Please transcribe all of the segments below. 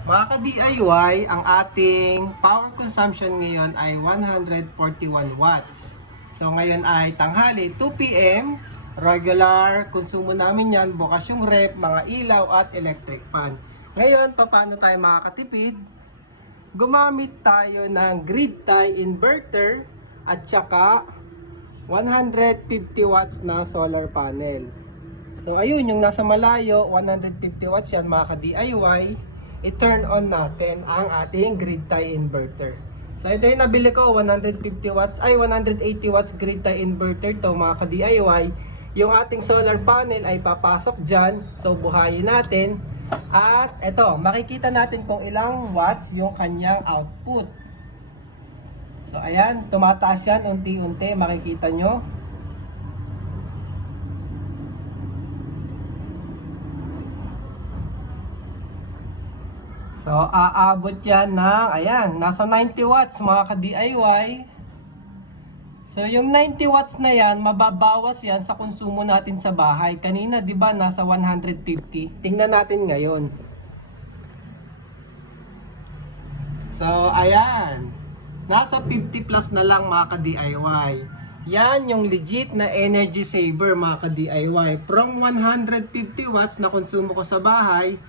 Mga ka-DIY, ang ating power consumption ngayon ay 141 watts. So ngayon ay tanghali, 2 p.m. Regular konsumo namin yan, bukas yung ref, mga ilaw at electric fan. Ngayon, paano tayo makakatipid? Gumamit tayo ng grid tie inverter at saka 150 watts na solar panel. So ayun, yung nasa malayo, 150 watts yan mga ka-DIY. I-turn on natin ang ating grid tie inverter. So ito yung nabili ko, 150 watts, ay 180 watts grid tie inverter to mga ka-DIY. Yung ating solar panel ay papasok dyan. So buhayin natin. At ito, makikita natin kung ilang watts yung kanyang output. So ayan, tumataas yan unti-unti, makikita nyo. So, aabot yan ng, ayan, nasa 90 watts mga ka-DIY. So, yung 90 watts na yan, mababawas yan sa konsumo natin sa bahay. Kanina, di ba, nasa 150. Tingnan natin ngayon. So, ayan. Nasa 50 plus na lang mga ka-DIY. Yan yung legit na energy saver mga ka-DIY. From 150 watts na konsumo ko sa bahay,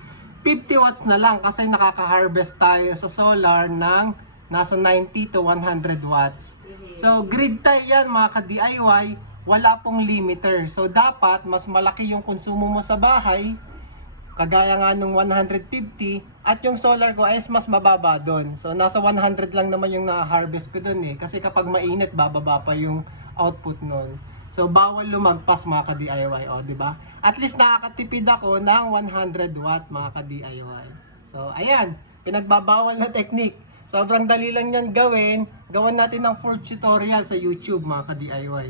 50 watts na lang kasi nakaka-harvest tayo sa solar ng nasa 90 to 100 watts. So grid tie yan mga ka-DIY, wala pong limiter. So dapat mas malaki yung konsumo mo sa bahay, kagaya nga nung 150, at yung solar ko ay mas mababa doon. So nasa 100 lang naman yung na-harvest ko doon kasi kapag mainit bababa pa yung output noon. So bawal lumagpas mga ka-DIY, di ba? At least nakakatipid ako ng 100 watt mga ka-DIY. So ayan, pinagbabawal na technique. Sobrang dali lang yan gawin. Gawan natin ng full tutorial sa YouTube mga ka-DIY.